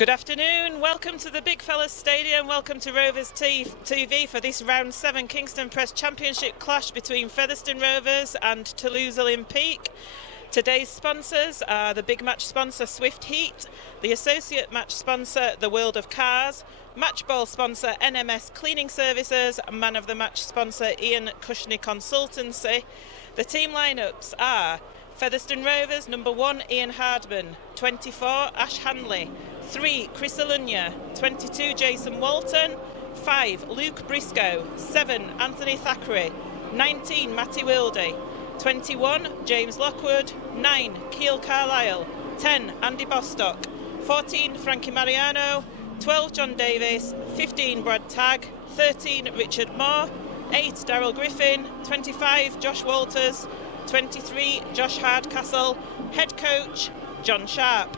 Good afternoon, welcome to the Big Fellas Stadium, welcome to Rovers TV for this round 7 Kingston Press Championship clash between Featherstone Rovers and Toulouse Olympique. Today's sponsors are the big match sponsor Swift Heat, the associate match sponsor The World of Cars, match ball sponsor NMS Cleaning Services, man of the match sponsor Ian Cushney Consultancy. The team lineups are Featherstone Rovers, number 1 Ian Hardman, 24 Ash Hanley, 3 Chris Alunya, 22 Jason Walton, 5 Luke Briscoe, 7 Anthony Thackeray, 19 Matty Wildy, 21 James Lockwood, 9 Keel Carlisle, 10 Andy Bostock, 14 Frankie Mariano, 12 John Davis, 15 Brad Tagg, 13 Richard Moore, 8 Darryl Griffin, 25 Josh Walters, 23 Josh Hardcastle, head coach John Sharp.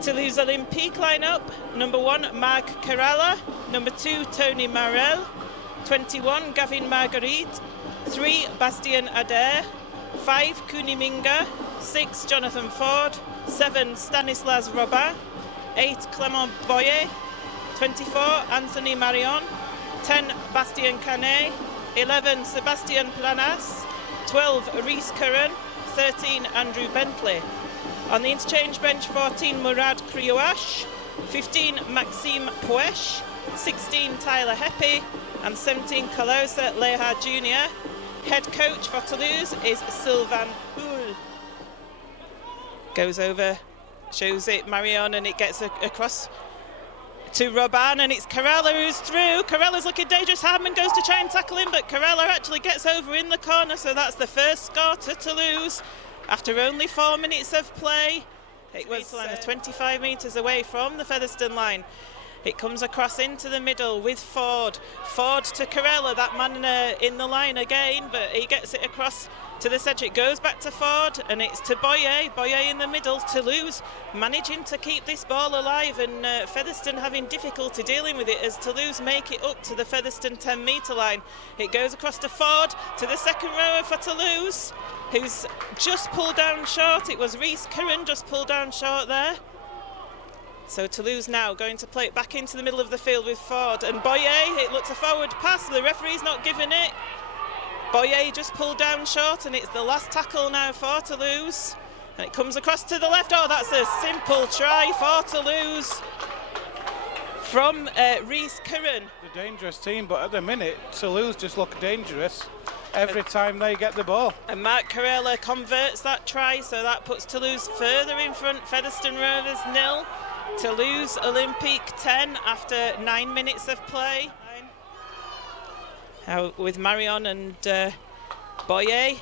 Toulouse Olympique lineup, number 1 Marc Kerala, number 2 Tony Marel, 21 Gavin Marguerite, 3 Bastien Adair, 5 Kuniminga, 6 Jonathan Ford, 7 Stanislas Robin, 8 Clement Boyer, 24 Anthony Marion, 10 Bastien Canet, 11 Sebastien Planas, 12 Rhys Curran, 13 Andrew Bentley. On the interchange bench, 14 Murad Kriouash, 15 Maxime Puesh, 16 Tyler Heppy, and 17 Kalosa Leha Jr. Head coach for Toulouse is Sylvain Houle. Goes over, shows it Marion, and it gets across to Robin, and it's Carella who's through. Carella's looking dangerous. Hardman goes to try and tackle him, but Carella actually gets over in the corner, so that's the first score to Toulouse after only 4 minutes of play. It was 25 metres away from the Featherstone line. It comes across into the middle with Ford. Ford to Carella, that man in the line again, but he gets it across to the centre. It goes back to Ford, and it's to Boyer. Boyer in the middle. Toulouse managing to keep this ball alive, and Featherstone having difficulty dealing with it as Toulouse make it up to the Featherstone 10-metre line. It goes across to Ford, to the second rower for Toulouse, who's just pulled down short. It was Rhys Curran just pulled down short there. So Toulouse now going to play it back into the middle of the field with Ford and Boyer. It looks a forward pass. The referee's not giving it. Boyer just pulled down short, and it's the last tackle now for Toulouse. And it comes across to the left. Oh, that's a simple try for Toulouse from Rhys Curran. The dangerous team, but at the minute, Toulouse just look dangerous every time they get the ball. And Marc Kerella converts that try, so that puts Toulouse further in front. Featherstone Rovers 0. Toulouse Olympique 10 after 9 minutes of play. With Marion and Boyer.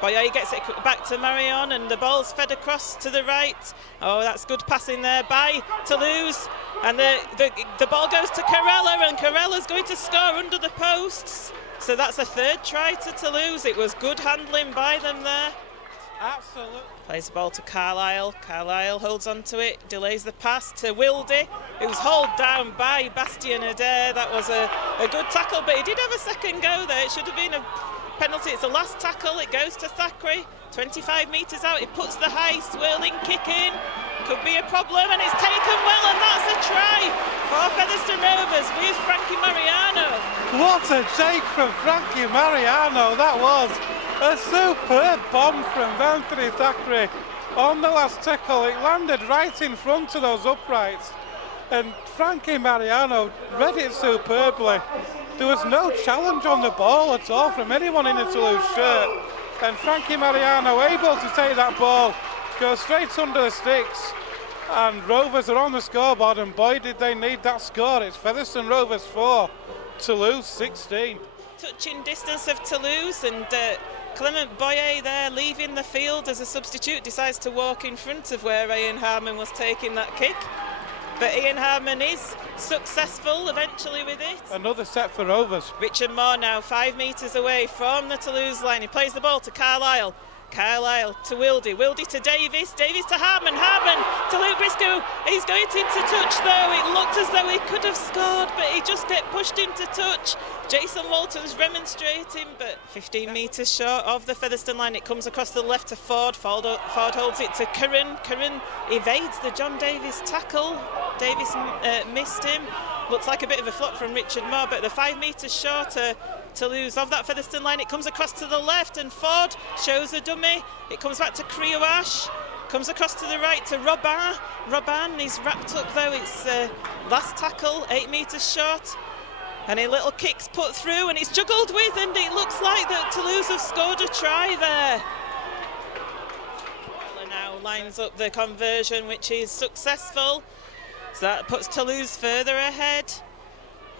Boyer gets it back to Marion, and the ball's fed across to the right. Oh, that's good passing there by Toulouse. And the ball goes to Carella, and Carella's going to score under the posts. So that's a third try to Toulouse. It was good handling by them there. Absolutely. Plays the ball to Carlisle. Carlisle holds on to it, delays the pass to Wildy, who's hauled down by Bastien Adair. That was a good tackle, but he did have a second go there. It should have been a penalty. It's the last tackle. It goes to Thackeray. 25 metres out. He puts the high swirling kick in. Could be a problem, and it's taken well, and that's a try for Featherstone Rovers with Frankie Mariano. What a take from Frankie Mariano. That was a superb bomb from Anthony Thackeray on the last tackle. It landed right in front of those uprights, and Frankie Mariano read it superbly. There was no challenge on the ball at all from anyone in a Toulouse shirt, and Frankie Mariano able to take that ball, go straight under the sticks, and Rovers are on the scoreboard, and boy did they need that score. It's Featherstone Rovers 4, Toulouse 16. Touching distance of Toulouse, and Clement Boyer there leaving the field as a substitute, decides to walk in front of where Ian Hardman was taking that kick. But Ian Hardman is successful eventually with it. Another set for Rovers. Richard Moore now 5 metres away from the Toulouse line. He plays the ball to Carlisle. Carlisle to Wildy, Wildy to Davis, Davis to Hartman, Hartman to Luke Briscoe. He's going into touch though. It looked as though he could have scored, but he just get pushed into touch. Jason Walton's remonstrating, but 15 metres short of the Featherstone line. It comes across the left to Ford. Ford holds it to Curran. Curran evades the John Davis tackle. Davis missed him. Looks like a bit of a flop from Richard Moore, but the 5 metres shorter Toulouse of that Featherstone line. It comes across to the left and Ford shows a dummy. It comes back to Kriouash. Comes across to the right to Robin. Robin, he's wrapped up though. It's last tackle, 8 metres short. And a little kick's put through and it's juggled with, and it looks like that Toulouse have scored a try there. Now lines up the conversion, which is successful. So that puts Toulouse further ahead.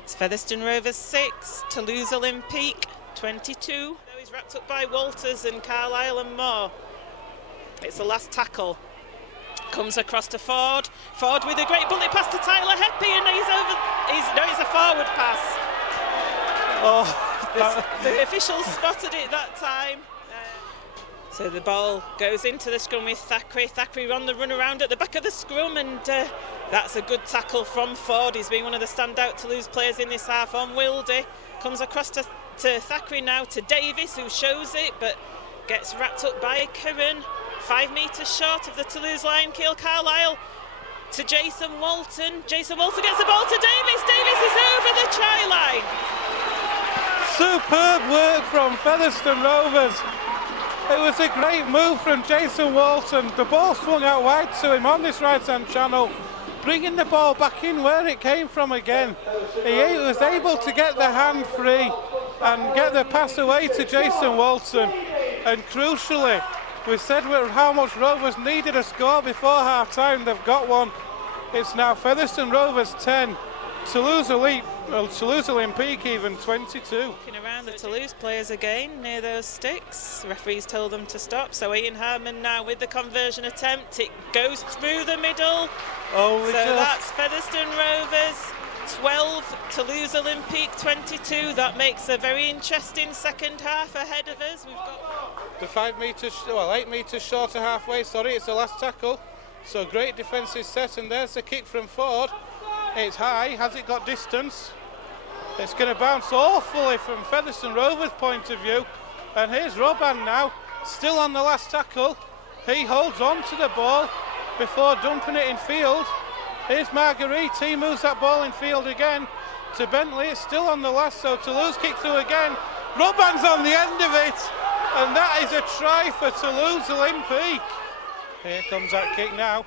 It's Featherstone Rovers 6, Toulouse Olympique 22. Now he's wrapped up by Walters and Carlisle and Moore. It's the last tackle. Comes across to Ford. Ford with a great bullet pass to Tyler Heppy, and it's a forward pass. Oh, the officials spotted it that time. So the ball goes into the scrum with Thackeray. Thackeray on the run around at the back of the scrum, and that's a good tackle from Ford. He's been one of the standout Toulouse players in this half on Wildy. Comes across to Thackeray now to Davis, who shows it, but gets wrapped up by Curran. 5 metres short of the Toulouse line. Keel Carlisle to Jason Walton. Jason Walton gets the ball to Davis. Davis is over the try line. superb work from Featherstone Rovers. It was a great move from Jason Walton. The ball swung out wide to him on this right-hand channel, bringing the ball back in where it came from again. He was able to get the hand free and get the pass away to Jason Walton. And crucially, we said how much Rovers needed a score before half-time. They've got one. It's now Featherstone Rovers 10, Toulouse Olympique even 22. Looking around the Toulouse players again near those sticks. The referees told them to stop. So Ian Hartman now with the conversion attempt. It goes through the middle. That's Featherstone Rovers 12, Toulouse Olympique 22. That makes a very interesting second half ahead of us. We've got the 8 metres short of halfway. It's the last tackle. So great defensive set, and there's the kick from Ford. It's high. Has it got distance? It's going to bounce awfully from Featherstone Rovers' point of view. And here's Robin now, still on the last tackle. He holds on to the ball before dumping it in field. Here's Marguerite. He moves that ball in field again to Bentley. It's still on the last, so Toulouse kick through again. Robin's on the end of it, and that is a try for Toulouse Olympique. Here comes that kick now.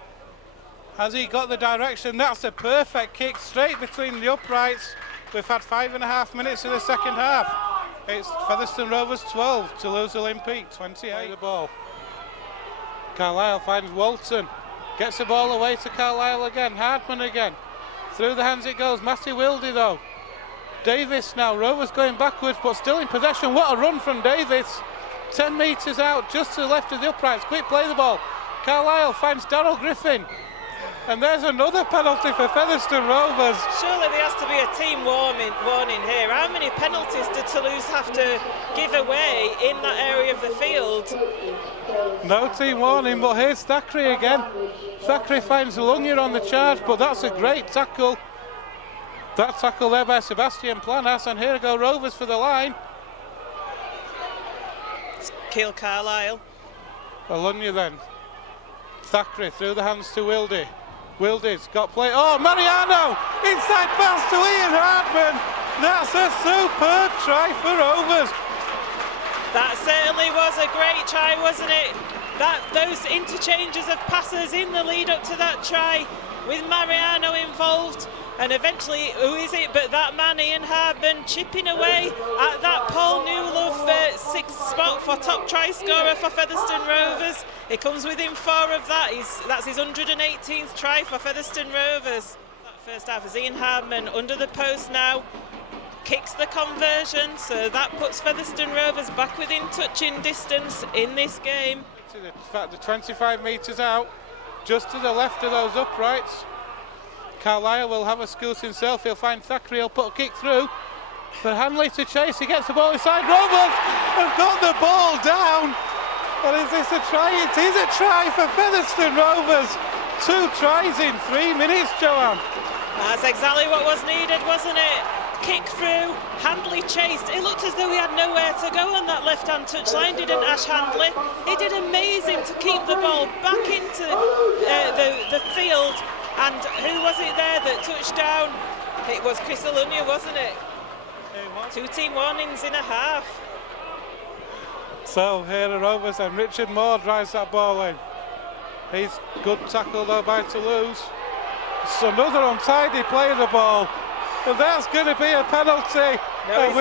Has he got the direction? That's a perfect kick straight between the uprights. We've had 5.5 minutes of the second half. It's Featherstone Rovers 12, Toulouse Olympique 28. The ball. Carlisle finds Walton. Gets the ball away to Carlisle again. Hardman again. Through the hands it goes. Matty Wildy though. Davis now. Rovers going backwards but still in possession. What a run from Davis. 10 metres out just to the left of the uprights. Quick play the ball. Carlisle finds Darryl Griffin. And there's another penalty for Featherstone Rovers. Surely there has to be a team warning here. How many penalties did Toulouse have to give away in that area of the field? No team warning, but here's Thackeray again. Thackeray finds Lungier on the charge, but that's a great tackle. That tackle there by Sebastian Planas, and here go Rovers for the line. Keel Carlisle. Lungier then. Thackeray through the hands to Wildy. Wildy's got play. Oh, Mariano! Inside pass to Ian Hartman. That's a superb try for Rovers. That certainly was a great try, wasn't it? Those interchanges of passes in the lead up to that try with Mariano involved. And eventually, who is it but that man, Ian Hartman, chipping away at that Paul Newlove sixth spot for top try scorer for Featherstone Rovers. It comes within 4 of that. That's his 118th try for Featherstone Rovers. That first half is Ian Hartman under the post now. Kicks the conversion, so that puts Featherstone Rovers back within touching distance in this game. In fact, the 25 metres out, just to the left of those uprights. Carlisle will have a scoot himself. He'll find Thackeray. He'll put a kick through for Hanley to chase. He gets the ball inside. Rovers have got the ball down. Well, is this a try? It is a try for Featherstone Rovers. 2 tries in 3 minutes, Joanne. That's exactly what was needed, wasn't it? Kick through, Handley chased. It looked as though he had nowhere to go on that left-hand touchline, didn't Ash Handley? He did amazing to keep the ball back into the field. And who was it there that touched down? It was Chris Alunya, wasn't it? 2 team warnings in a half. So here are Rovers, and Richard Moore drives that ball in. He's good tackle though by Toulouse. It's another untidy play of the ball. And that's going to be a penalty. No,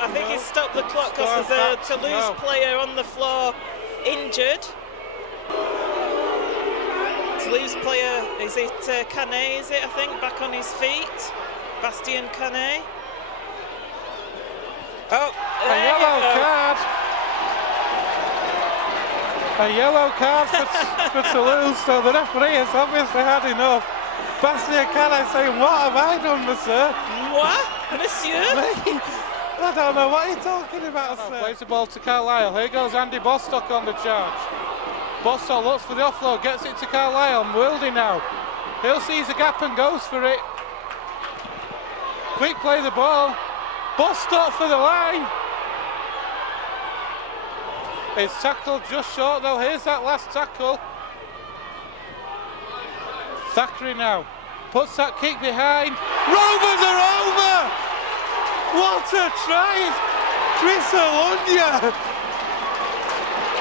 I think he's stopped the clock because there's a Toulouse player on the floor injured. Toulouse player, is it Canet, is it, I think, back on his feet? Bastien Canet. Oh, a yellow card. A yellow card for Toulouse, so the referee has obviously had enough. Bastien Canet saying, what have I done, monsieur? What? Monsieur? I don't know what you're talking about, sir. Plays the ball to Carlisle. Here goes Andy Bostock on the charge. Bostock looks for the offload, gets it to Carlisle. Wildy now. He'll seize a gap and goes for it. Quick play the ball. Bostock for the line. It's tackled just short though. Here's that last tackle. Thackeray now puts that kick behind. Rovers are over! What a try! Chris Alunya!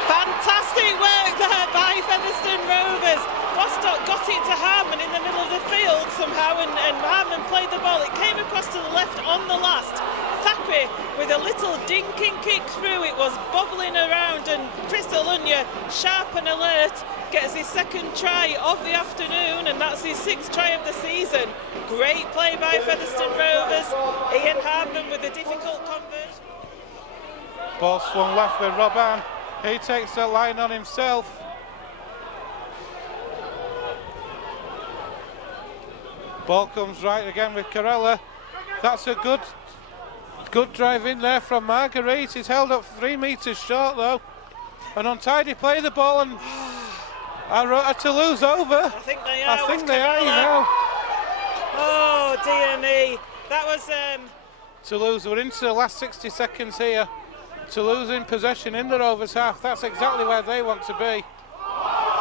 Fantastic work there by Featherstone Rovers. Bostock got it to Harman in the middle of the field somehow, and Harman played the ball. It came across to the left on the last. Thackeray with a little dinking kick through. It was bobbling around, and Chris Alunya, sharp and alert, gets his 2nd try of the afternoon, and that's his 6th try of the season. Great play by Featherstone Rovers. Ian Harman with a difficult conversion. Ball swung left with Robin. He takes the line on himself. Ball comes right again with Carella. That's a good drive in there from Marguerite. He's held up 3 metres short though. An untidy play of the ball, and I wrote a Toulouse over. I think they are. I think they are, you know. Oh dear me. That was Toulouse were into the last 60 seconds here. Toulouse in possession in the Rovers half. That's exactly where they want to be.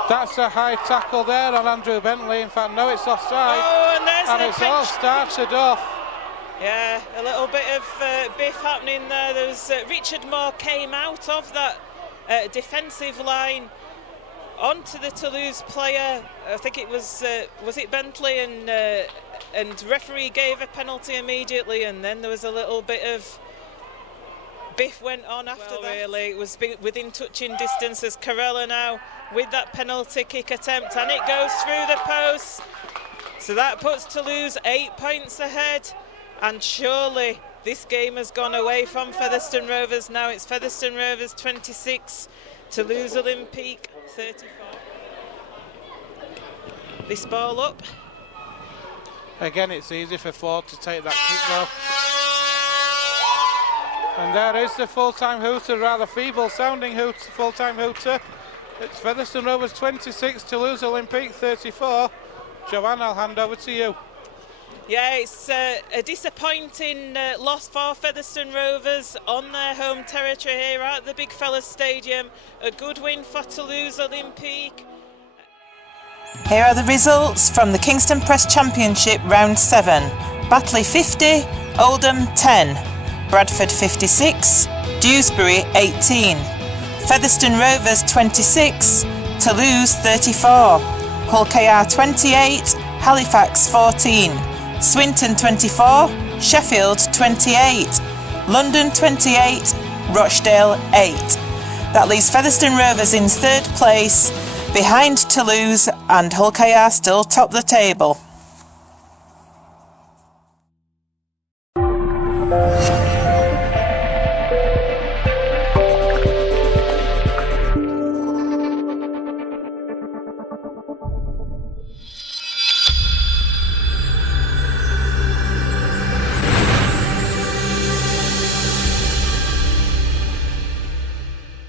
That's a high tackle there on Andrew Bentley. In fact, no, it's offside. Oh, and there's and it's all started off. Yeah, a little bit of biff happening there. There was Richard Moore came out of that defensive line onto the Toulouse player. I think it was it Bentley, and referee gave a penalty immediately, and then there was a little bit of biff went on after that. Really, it was within touching distance as Carella now with that penalty kick attempt, and it goes through the post. So that puts Toulouse 8 points ahead, and surely this game has gone away from Featherstone Rovers. Now it's Featherstone Rovers 26, Toulouse Olympique 34. This ball up. Again, it's easy for Ford to take that kick though. And there is the full-time hooter, rather feeble sounding full-time hooter. It's Featherstone Rovers 26, Toulouse Olympique 34. Joanne, I'll hand over to you. Yeah, it's a disappointing loss for Featherstone Rovers on their home territory here at the Big Fella Stadium. A good win for Toulouse Olympique. Here are the results from the Kingston Press Championship Round 7. Batley 50, Oldham 10, Bradford 56, Dewsbury 18, Featherstone Rovers 26, Toulouse 34, Hull KR 28, Halifax 14, Swinton 24, Sheffield 28, London 28, Rochdale 8. That leaves Featherstone Rovers in 3rd place, behind Toulouse, and Hull KR still top the table.